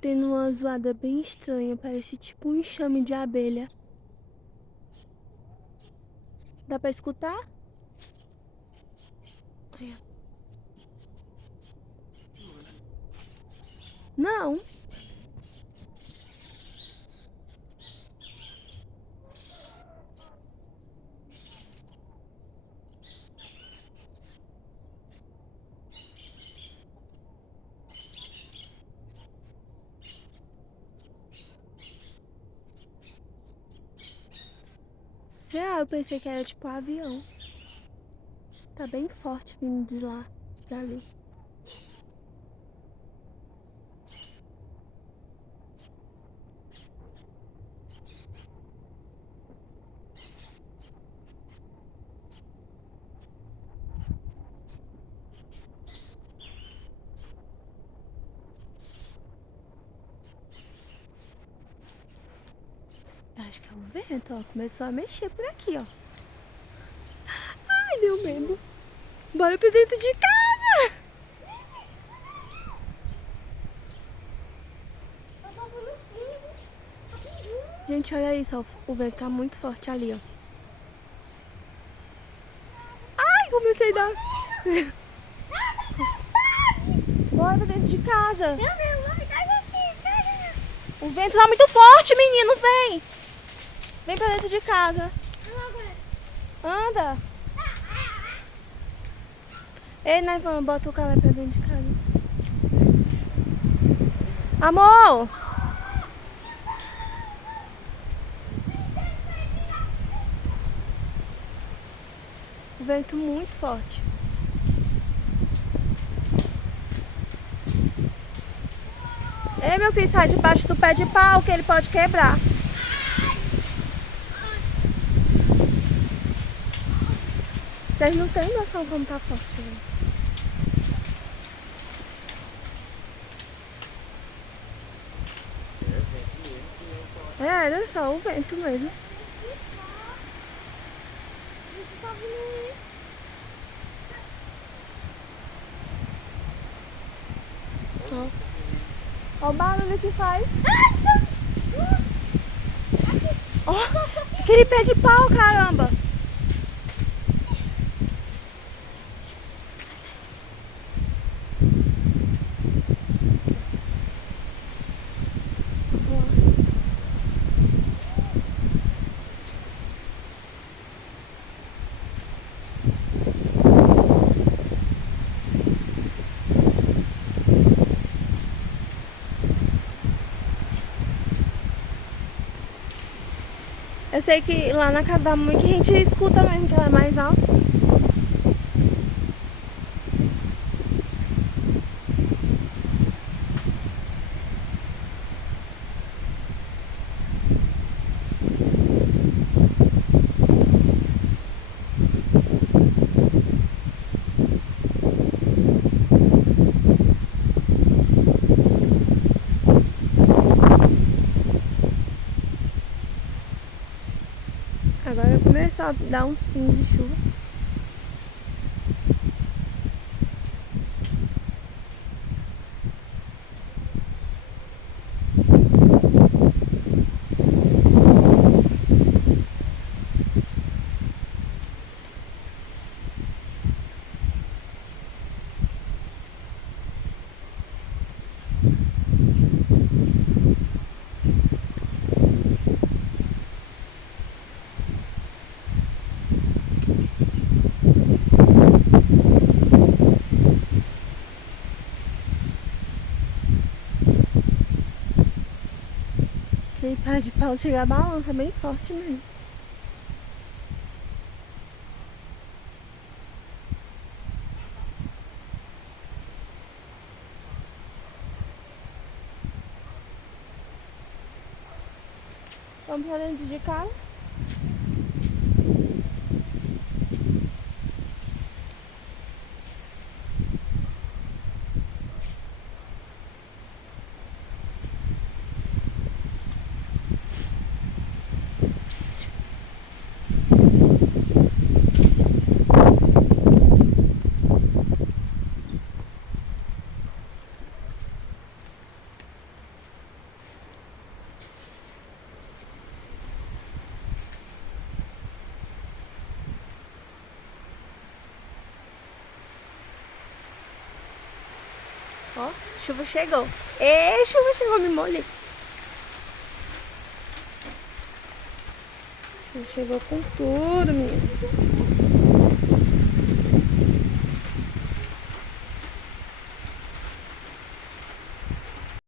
tendo uma zoada bem estranha, parece tipo um enxame de abelha. Dá pra escutar? Olha. Não. Será? Eu pensei que era tipo um avião. Tá bem forte vindo de lá, dali. Acho que é o vento, ó. Começou a mexer por aqui, ó. Ai, deu medo. Bora pra dentro de casa. Gente, olha isso, ó. O vento tá muito forte ali, ó. Ai, comecei a dar... Bora pra dentro de casa. O vento tá muito forte, menino. Vem. Vem pra dentro de casa. Anda. Ei, nós vamos, bota o cara pra dentro de casa. Amor! O vento muito forte. Ei, meu filho, sai debaixo do pé de pau que ele pode quebrar. Vocês não têm noção como tá forte, né? Era só o vento mesmo. Ó. Ó o barulho que faz. Ó, aquele pé de pau, caramba. Eu sei que lá na casa da mãe que a gente escuta mesmo, que ela é mais alta. Agora começou a dar uns pingos de chuva. Aquele pé de pau chega a balança bem forte mesmo. Vamos pra dentro de casa. Ó, chuva chegou. Ê, chuva chegou, me molhei. Chuva chegou com tudo, menino.